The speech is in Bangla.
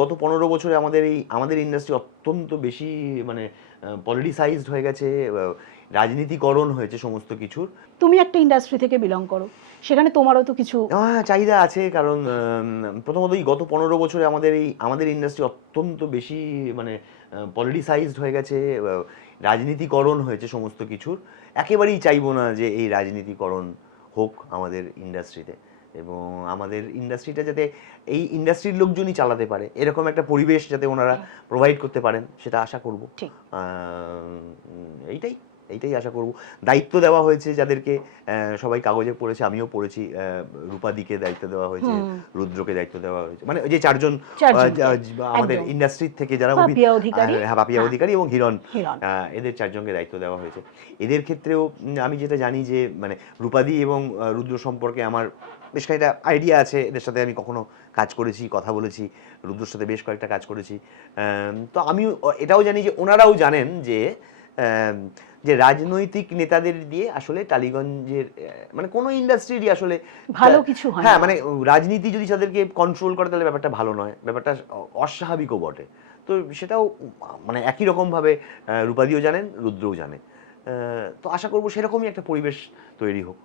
গত ১৫ বছরে আমাদের ইন্ডাস্ট্রি অত্যন্ত বেশি মানে পলিটিসাইজড হয়ে গেছে, রাজনীতিকরণ হয়েছে সমস্ত কিছুর। তুমি একটা ইন্ডাস্ট্রি থেকে বিলং করো, সেখানে তোমারও তো কিছু চাহিদা আছে, কারণ প্রথমত গত ১৫ বছরে আমাদের ইন্ডাস্ট্রি অত্যন্ত বেশি মানে পলিটিসাইজড হয়ে গেছে, রাজনীতিকরণ হয়েছে সমস্ত কিছুর। একেবারেই চাইবো না যে এই রাজনীতিকরণ হোক আমাদের ইন্ডাস্ট্রিতে, এবং আমাদের ইন্ডাস্ট্রিটা যাতে এই ইন্ডাস্ট্রির লোকজনই চালাতে পারে এরকম একটা পরিবেশ যাতে ওনারা প্রোভাইড করতে পারেন, সেটা আশা করব। এইটাই এইটাই আশা করব। দায়িত্ব দেওয়া হয়েছে যাদেরকে, সবাই কাগজে পড়েছে, আমিও পড়েছি। রূপাদিকে দায়িত্ব দেওয়া হয়েছে, রুদ্রকে দায়িত্ব দেওয়া হয়েছে, মানে যে চারজন আমাদের ইন্ডাস্ট্রির থেকে যারা পাপিয়া অধিকারী, পাপিয়া অধিকারী এবং হিরণ, এদের চারজনকে দায়িত্ব দেওয়া হয়েছে। এদের ক্ষেত্রেও আমি যেটা জানি যে মানে রূপাদি এবং রুদ্র সম্পর্কে আমার বেশ কয়েকটা আইডিয়া আছে। এদের সাথে আমি কখনো কাজ করেছি, কথা বলেছি, রুদ্রর সাথে বেশ কয়েকটা কাজ করেছি। তো আমি এটাও জানি যে ওনারাও জানেন যে রাজনৈতিক নেতাদের দিয়ে আসলে টালিগঞ্জের মানে কোনো ইন্ডাস্ট্রিরই আসলে ভালো কিছু হয় না। হ্যাঁ, মানে রাজনীতি যদি তাদেরকে কন্ট্রোল করে তাহলে ব্যাপারটা ভালো নয়, ব্যাপারটা অস্বাভাবিকও বটে। তো সেটাও মানে একই রকমভাবে রূপাদিও জানেন, রুদ্রও জানে। তো আশা করবো সেরকমই একটা পরিবেশ তৈরি হোক।